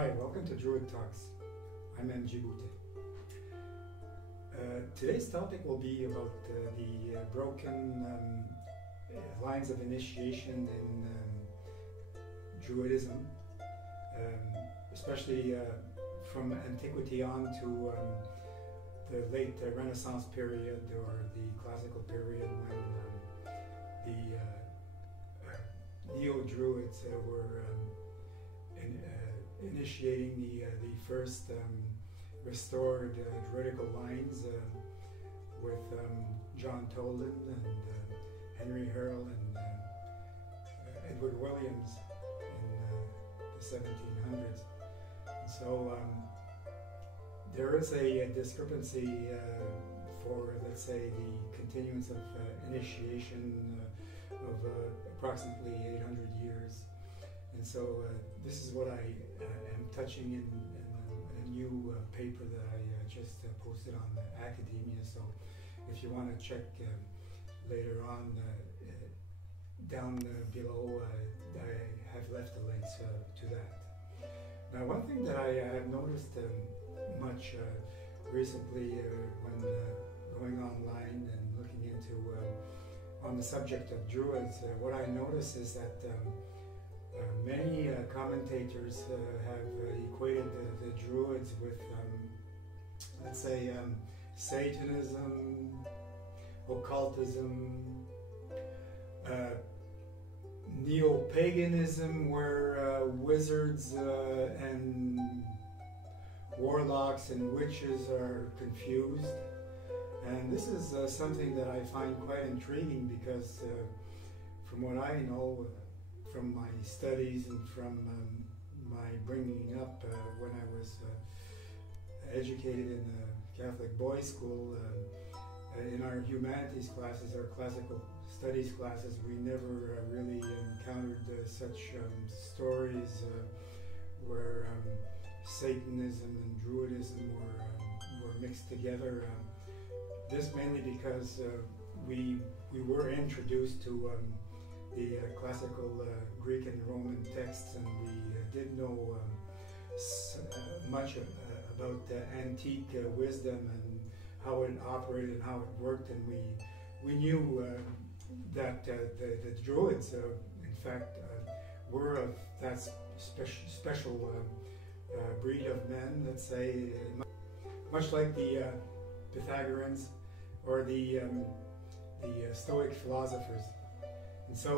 Hi, welcome to Druid Talks. I'm M. Djibouti. Today's topic will be about the broken lines of initiation in Druidism, especially from antiquity on to the late Renaissance period or the classical period when the Neo-Druids were initiating the first restored Druidical lines with John Toland and Henry Hurrell and Edward Williams in the 1700s. And so there is a discrepancy for, let's say, the continuance of initiation of approximately 800 years. And so this is what I am touching in a new paper that I just posted on academia. So if you want to check later on down below, I have left the links to that. Now, one thing that I have noticed much recently when going online and looking into on the subject of Druids, what I notice is that many commentators have equated the Druids with, let's say, Satanism, occultism, neo-paganism, where wizards and warlocks and witches are confused. And this is something that I find quite intriguing because from what I know, from my studies and from my bringing up when I was educated in a Catholic boys' school, in our humanities classes, our classical studies classes, we never really encountered such stories where Satanism and Druidism were mixed together. This mainly because we were introduced to the classical Greek and Roman texts, and we did know much about antique wisdom and how it operated and how it worked, and we knew that the Druids, in fact, were of that special breed of men, let's say, much like the Pythagoreans or the Stoic philosophers. And so,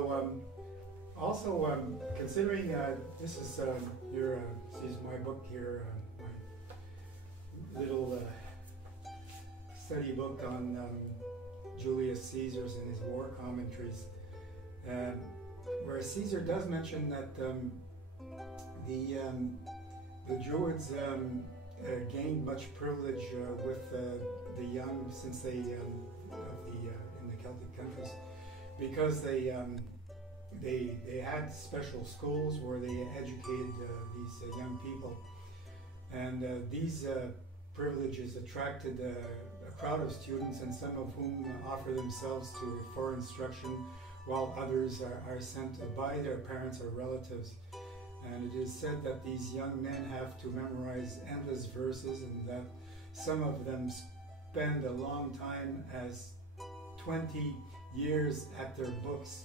also considering this is this is my book here, my little study book on Julius Caesar's and his war commentaries, where Caesar does mention that the Druids gained much privilege with the young, since they in the Celtic countries, because they had special schools where they educated these young people, and these privileges attracted a crowd of students, and some of whom offer themselves for instruction, while others are sent by their parents or relatives. And it is said that these young men have to memorize endless verses, and that some of them spend a long time, as 20 years, at their books.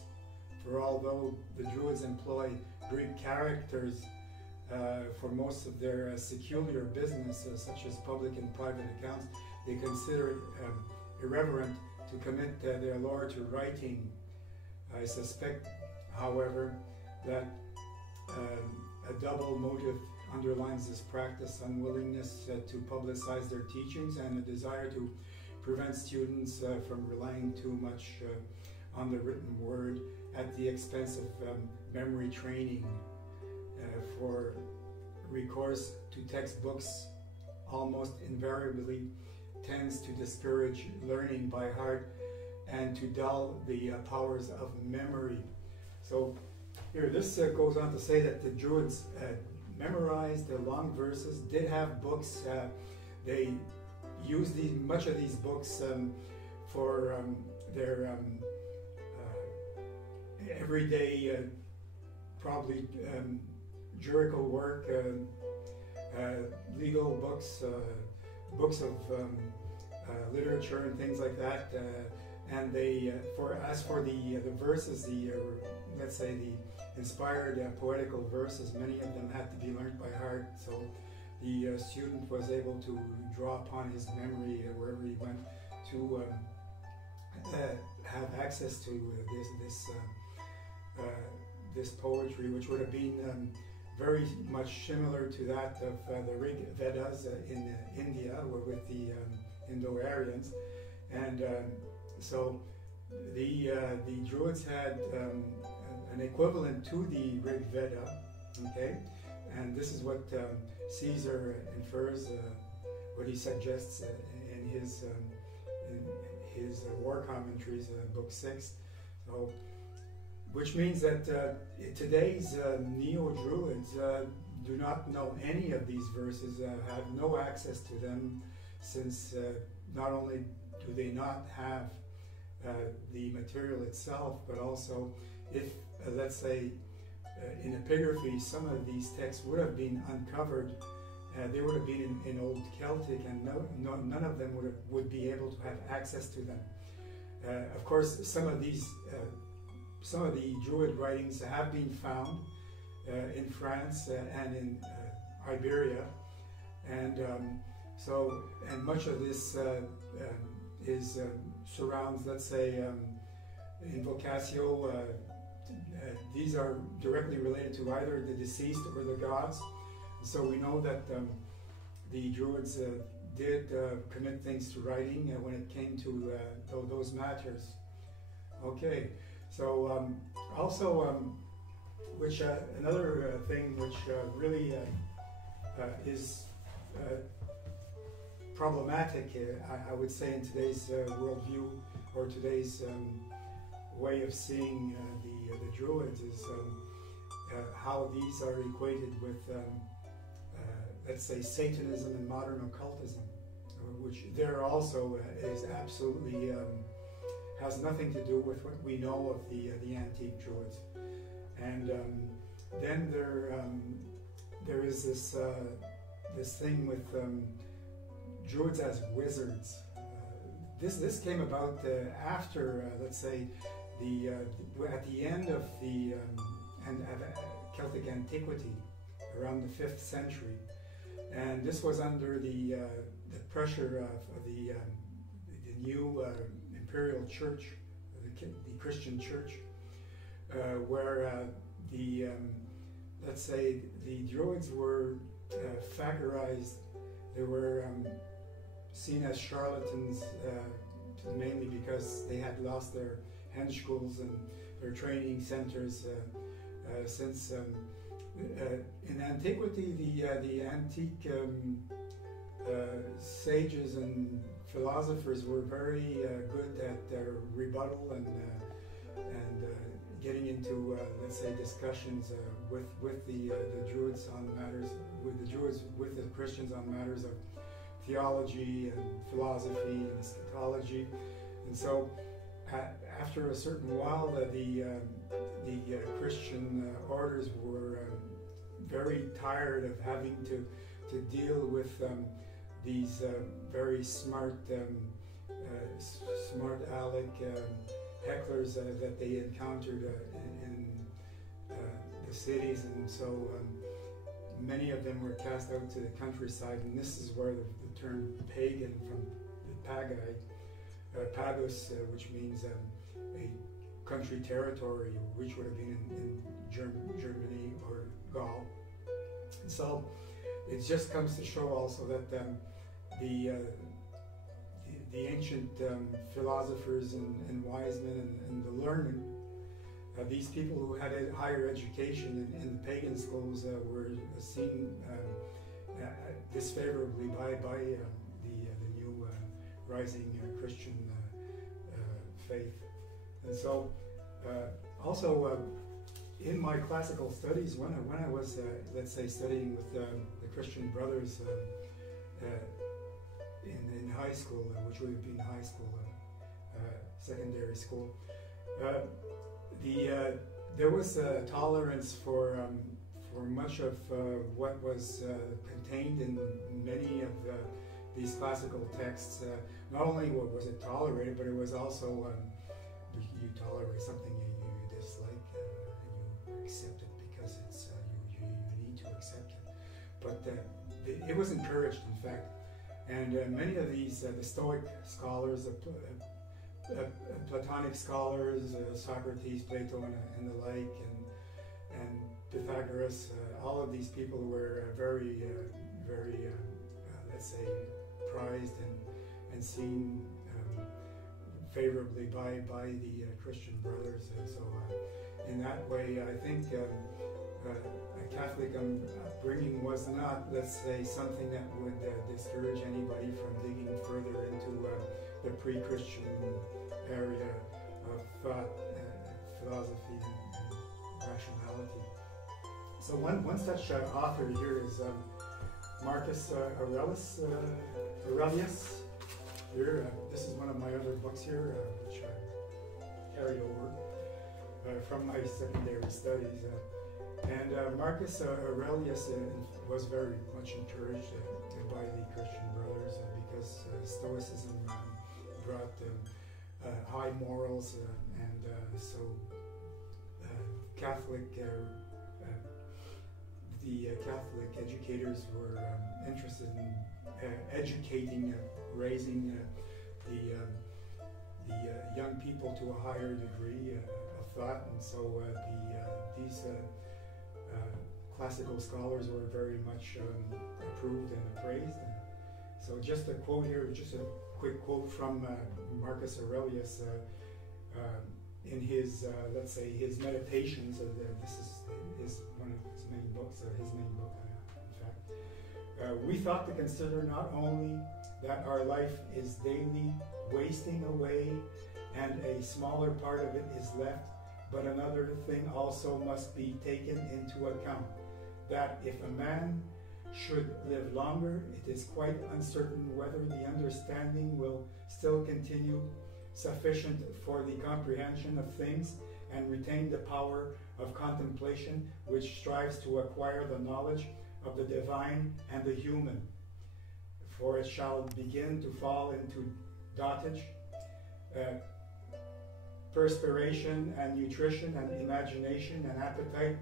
For although the Druids employ Greek characters for most of their secular business, such as public and private accounts, they consider it irreverent to commit their lore to writing. I suspect, however, that a double motive underlines this practice: unwillingness to publicize their teachings, and a desire to prevent students from relying too much on the written word at the expense of memory training. For recourse to textbooks almost invariably tends to discourage learning by heart and to dull the powers of memory. So here, this goes on to say that the Druids memorized the long verses, did have books. They used much of these books for their everyday, probably juridical work, legal books, books of literature and things like that. And they, as for the verses, let's say the inspired poetical verses, many of them had to be learned by heart. So the student was able to draw upon his memory wherever he went to have access to this poetry, which would have been very much similar to that of the Rig Vedas in India, or with the Indo-Aryans. And so the Druids had an equivalent to the Rig Veda, okay? And this is what Caesar infers, what he suggests in his war commentaries, book 6. So, which means that today's Neo-Druids do not know any of these verses, have no access to them, since not only do they not have the material itself, but also if, let's say, in epigraphy, some of these texts would have been uncovered, they would have been in Old Celtic, and none of them would be able to have access to them. Of course, some of the Druid writings have been found in France and in Iberia, and and much of this surrounds, let's say, invocatio. These are directly related to either the deceased or the gods. So we know that the Druids did commit things to writing when it came to those matters. Okay, so also, which another thing which really is problematic, I would say, in today's worldview, or today's way of seeing the Druids, is how these are equated with, let's say, Satanism and modern occultism, which there also is absolutely has nothing to do with what we know of the antique Druids. And then there is this thing with Druids as wizards. This came about after, let's say, at the end of the Celtic antiquity, around the 5th century, and this was under the pressure of the new imperial church, the Christian church, where let's say, the Druids were fagorized. They were seen as charlatans, mainly because they had lost their henge schools and their training centers, since in antiquity the antique sages and philosophers were very good at their rebuttal and getting into, let's say, discussions with the Druids on matters, with the Christians on matters of theology and philosophy and eschatology. And so after a certain while, the Christian orders were very tired of having to deal with these very smart aleck hecklers that they encountered in the cities, and so many of them were cast out to the countryside, and this is where the term pagan, from the pagai, pagus, which means a country territory, which would have been in Germany or Gaul. And so it just comes to show also that the ancient philosophers and wise men and the learned, these people who had a higher education in the pagan schools, were seen disfavorably by the new rising Christian faith. And so also in my classical studies, when I was let's say, studying with the Christian brothers in high school, which would have been high school, secondary school, there was a tolerance for for much of what was contained in many of these classical texts. Not only was it tolerated, but it was also you tolerate something you dislike and you accept it because it's you need to accept it. But it was encouraged, in fact, and many of these the Stoic scholars, Platonic scholars, Socrates, Plato, and the like, and Pythagoras, all of these people were very, let's say, prized and seen favorably by the Christian brothers. And so in that way, I think a Catholic upbringing was not, let's say, something that would discourage anybody from digging further into the pre-Christian area of thought, philosophy, and rationality. So one such author here is Marcus Aurelius. Here, this is one of my other books here, which I carried over from my secondary studies. And Marcus Aurelius was very much encouraged by the Christian brothers because Stoicism brought high morals, and so the Catholic educators were interested in educating, raising the young people to a higher degree of thought, and so these classical scholars were very much approved and appraised. And so just a quote here, just a quick quote from Marcus Aurelius in his, let's say, his meditations. This is one of his main books, his main book, in fact. We thought to consider not only that our life is daily wasting away and a smaller part of it is left, but another thing also must be taken into account, that if a man should live longer, it is quite uncertain whether the understanding will still continue sufficient for the comprehension of things and retain the power of contemplation which strives to acquire the knowledge of the divine and the human. For it shall begin to fall into dotage, perspiration and nutrition and imagination and appetite,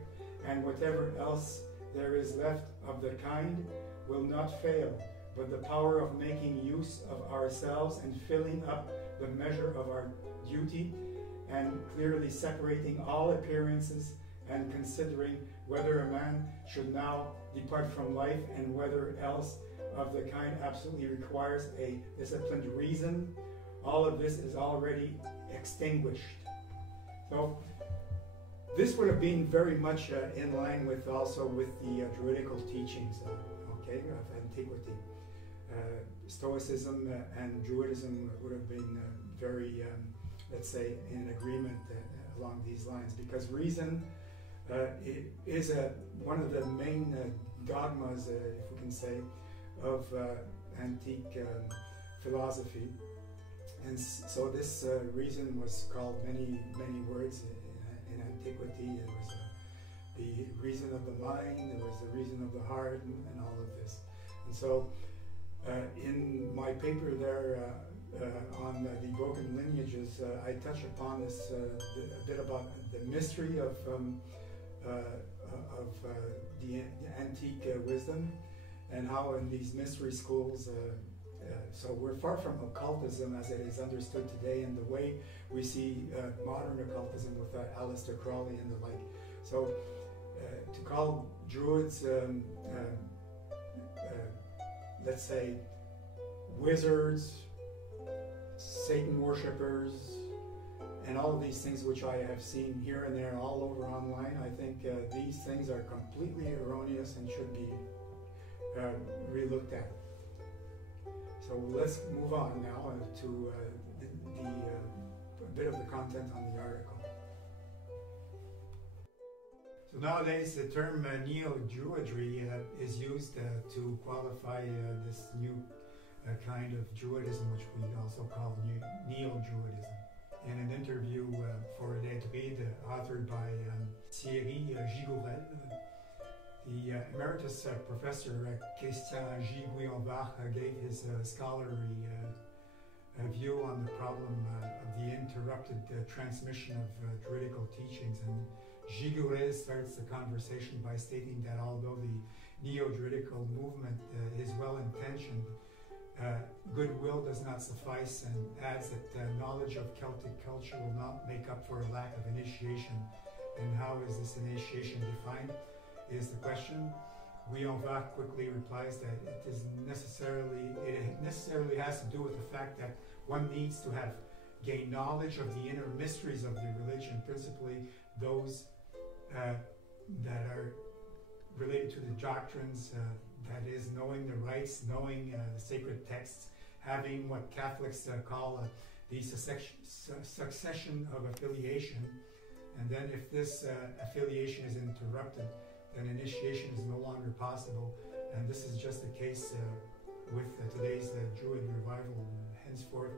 and whatever else there is left of the kind will not fail, but the power of making use of ourselves and filling up the measure of our duty, and clearly separating all appearances and considering whether a man should now depart from life and whether else of the kind absolutely requires a disciplined reason. All of this is already extinguished. So this would have been very much in line with also with the Druidical teachings, of antiquity. Stoicism and Druidism would have been very, let's say, in agreement along these lines, because reason is one of the main dogmas, if we can say, of antique philosophy. And so this reason was called many words in antiquity. It was the reason of the mind, it was the reason of the heart, and all of this. And so in my paper there on the broken lineages, I touch upon this a bit about the mystery of the antique wisdom, and how in these mystery schools, so we're far from occultism as it is understood today, and the way we see modern occultism with Aleister Crowley and the like. So to call Druids, let's say, wizards, Satan worshippers, and all of these things which I have seen here and there all over online, I think these things are completely erroneous and should be re-looked at. So let's move on now to a bit of the content on the article. So nowadays the term Neo-Druidry is used to qualify this new kind of Druidism, which we also call Neo-Druidism. In an interview for Les Druides, authored by Thierry Gigourel, The emeritus professor Christian G. Guyon-Vach gave his scholarly view on the problem of the interrupted transmission of Druidical teachings. And Giguret starts the conversation by stating that although the Neo-Druidical movement is well-intentioned, goodwill does not suffice, and adds that knowledge of Celtic culture will not make up for a lack of initiation. And how is this initiation defined is the question. Guyon-Vach quickly replies that it necessarily has to do with the fact that one needs to have gained knowledge of the inner mysteries of the religion, principally those that are related to the doctrines, that is, knowing the rites, knowing the sacred texts, having what Catholics call the succession of affiliation. And then if this affiliation is interrupted, then initiation is no longer possible. And this is just the case with today's Druid revival. Henceforth,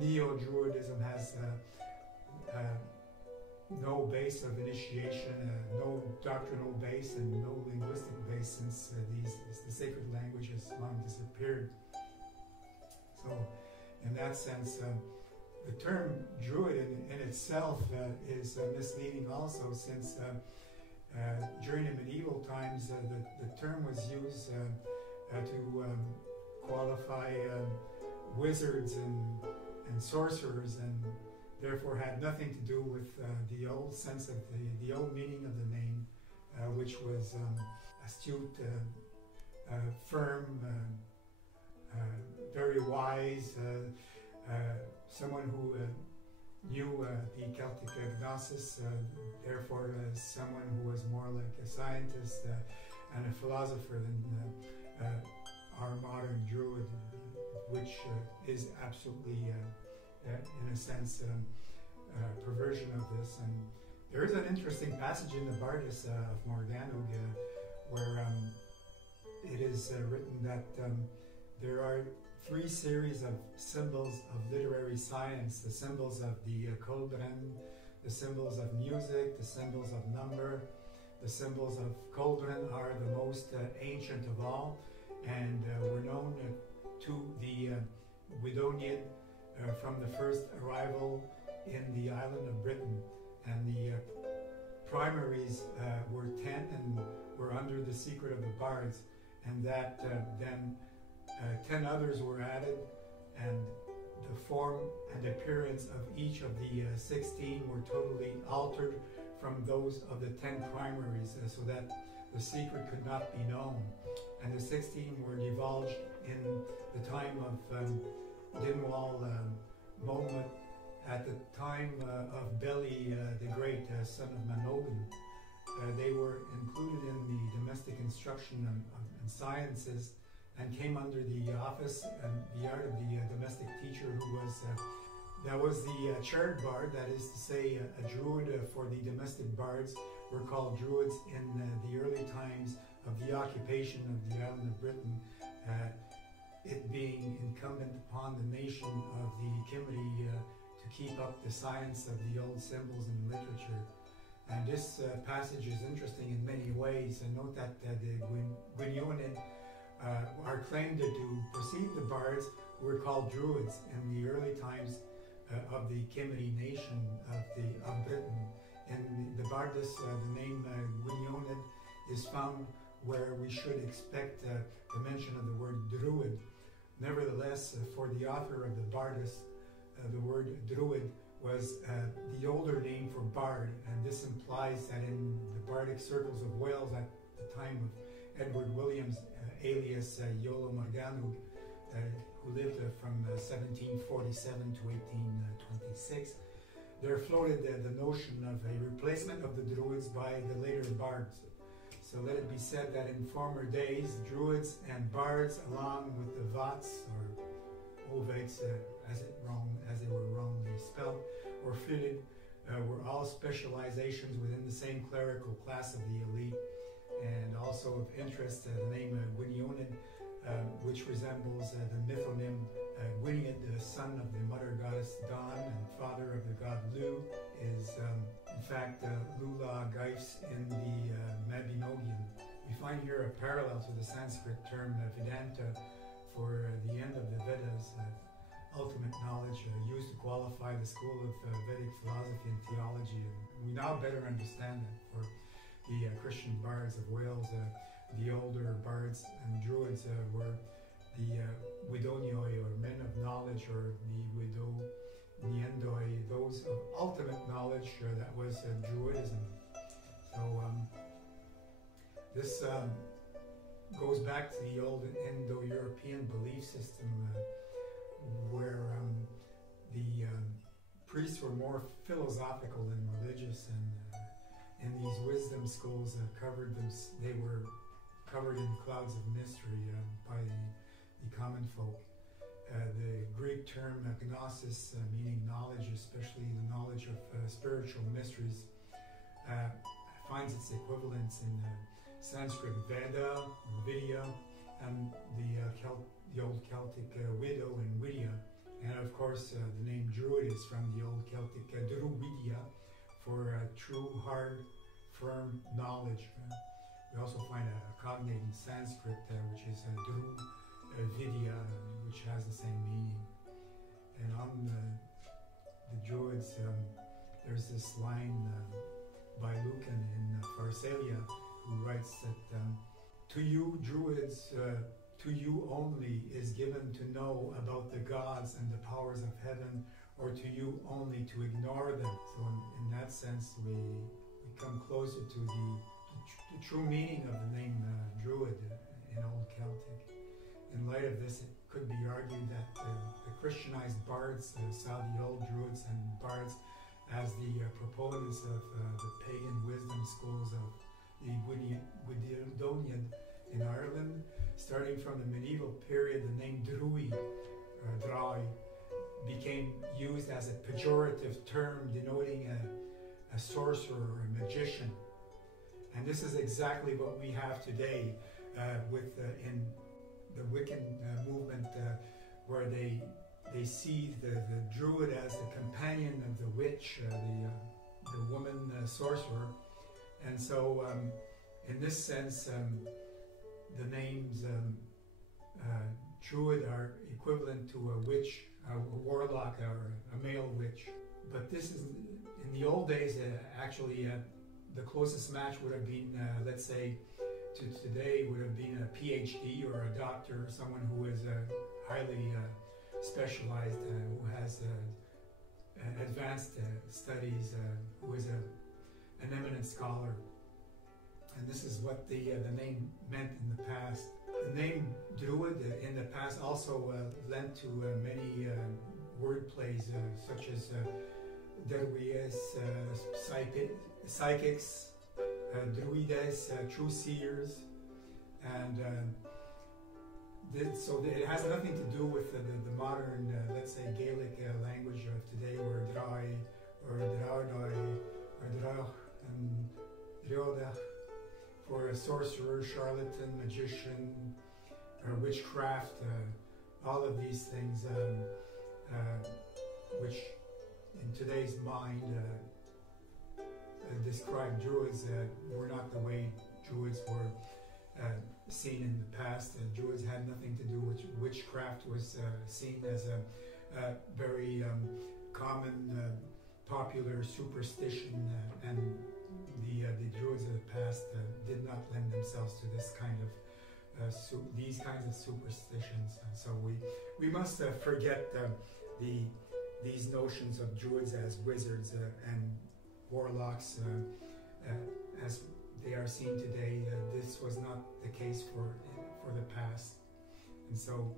Neo-Druidism has no base of initiation, no doctrinal base, and no linguistic base, since the sacred language has long disappeared. So, in that sense, the term Druid in itself is misleading also, since during the medieval times the term was used to qualify wizards and sorcerers, and therefore had nothing to do with the old sense of the old meaning of the name, which was astute, firm, very wise, someone who knew the Celtic Gnosis, therefore someone who was more like a scientist and a philosopher than our modern Druid, which is absolutely, in a sense, perversion of this. And there is an interesting passage in the Bardus of Morgannwg where it is written that there are three series of symbols of literary science: the symbols of the cauldron, the symbols of music, the symbols of number. The symbols of cauldron are the most ancient of all, and were known to the Guidoniad from the first arrival in the island of Britain. And the primaries were 10 and were under the secret of the bards, and that then 10 others were added, and the form and appearance of each of the 16 were totally altered from those of the 10 primaries, so that the secret could not be known. And the 16 were divulged in the time of Dynwald Monmouth, at the time of Beli the Great, son of Manogan. They were included in the domestic instruction and sciences, and came under the office and the art of the domestic teacher, who was that was the church bard. That is to say, a druid for the domestic bards were called druids in the early times of the occupation of the island of Britain, it being incumbent upon the nation of the Cymry to keep up the science of the old symbols and literature. And this passage is interesting in many ways. And note that the Gwynionid are claimed to precede the bards, who were called druids in the early times of the Cymry nation of Britain. In the Bardus, the name Gwynionid is found where we should expect the mention of the word druid. Nevertheless, for the author of the Bardus, the word druid was the older name for bard, and this implies that in the bardic circles of Wales at the time of Edward Williams, alias Iolo Morgannwg, who lived from 1747 to 1826, there floated the notion of a replacement of the Druids by the later bards. So let it be said that in former days, Druids and bards, along with the Vots, or Ovegs, as they were wrongly spelled, or fitted, were all specializations within the same clerical class of the elite. And also of interest, the name Gwynionid, which resembles the mythonym Gwynedd, the son of the mother goddess Dawn and father of the god Lu, is in fact Lula Geifs in the Mabinogion. We find here a parallel to the Sanskrit term Vedanta for the end of the Vedas, ultimate knowledge used to qualify the school of Vedic philosophy and theology. And we now better understand that for the Christian bards of Wales, the older bards and druids were the Widonioi, or men of knowledge, or the Widoniendoi, those of ultimate knowledge. That was Druidism. So this goes back to the old Indo-European belief system, where the priests were more philosophical than religious, and these wisdom schools they were covered in clouds of mystery by the common folk. The Greek term gnosis, meaning knowledge, especially the knowledge of spiritual mysteries, finds its equivalents in Sanskrit Veda, Vidya, and the old Celtic widow and Widya. And of course, the name Druid is from the old Celtic Druidia, for true, hard, firm knowledge. We also find a cognate in Sanskrit, which is Druvidya, which has the same meaning. And on the Druids, there's this line by Lucan in Pharsalia, who writes that to you, Druids, to you only is given to know about the gods and the powers of heaven, or to you only to ignore them. So in that sense, we come closer to the true meaning of the name Druid in Old Celtic. In light of this, it could be argued that the Christianized bards saw the old Druids and bards as the proponents of the pagan wisdom schools of the Widoniad in Ireland. Starting from the medieval period, the name Druid, Droi, became used as a pejorative term denoting a sorcerer or a magician. And this is exactly what we have today in the Wiccan movement, where they see the Druid as the companion of the witch, the woman sorcerer. And so in this sense, the names Druid are equivalent to a witch, a warlock, or a male witch. But this is, in the old days, actually the closest match would have been, let's say, to today, would have been a PhD or a doctor, someone who is highly specialized, who has advanced studies, who is an eminent scholar. And this is what the name meant in the past. The name Druid in the past also lent to many word plays, such as Druides, psychics, Druides, true seers, and so it has nothing to do with the modern, let's say, Gaelic language of today, where Drai, or Draudai, or Drach, and Driodach, for a sorcerer, charlatan, magician, or witchcraft, all of these things, which in today's mind describe Druids, were not the way Druids were seen in the past. Druids had nothing to do with witchcraft. Was seen as a very common, popular superstition, and the Druids of the past did not lend themselves to this kind of these kinds of superstitions. And so we must forget these notions of Druids as wizards and warlocks as they are seen today. This was not the case for the past. And so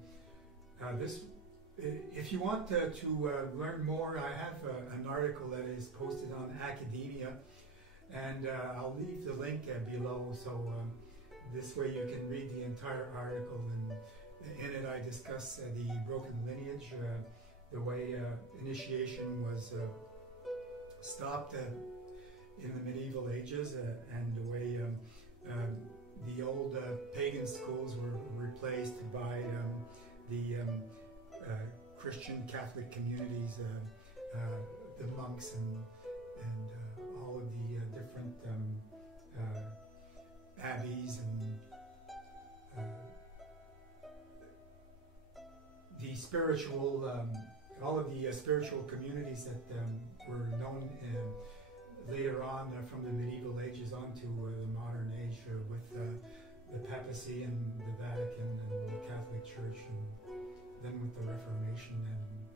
if you want to learn more, I have an article that is posted on Academia, and I'll leave the link below, so this way you can read the entire article. And in it I discuss the broken lineage, the way initiation was stopped in the medieval ages, and the way the old pagan schools were replaced by the Christian Catholic communities, the monks, and all of the different abbeys and the spiritual, all of the spiritual communities that were known later on from the medieval ages on to the modern age with the papacy and the Vatican and the Catholic Church, and then with the Reformation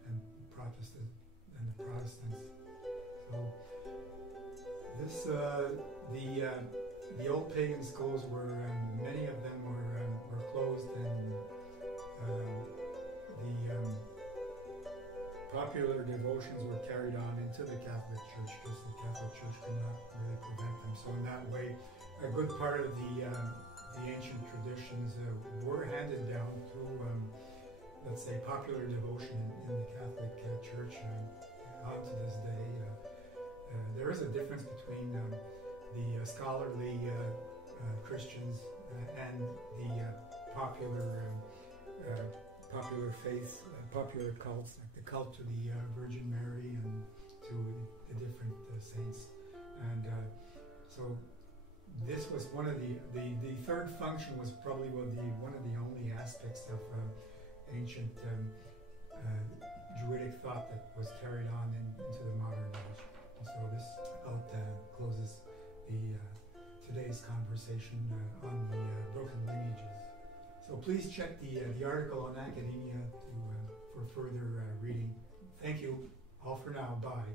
and Protestant and the Protestants. So this the old pagan schools were many of them were closed, and the popular devotions were carried on into the Catholic Church because the Catholic Church could not really prevent them. So in that way, a good part of the ancient traditions were handed down through, let's say, popular devotion in the Catholic Church on to this day. There is a difference between the scholarly Christians and the popular faith, popular cults, like the cult to the Virgin Mary and to the different saints. And so this was one of the third function was probably one of the only aspects of ancient Druidic thought that was carried on into the modern age. And so this closes today's conversation on the broken lineages. So please check the article on academia for further reading. Thank you all for now. Bye.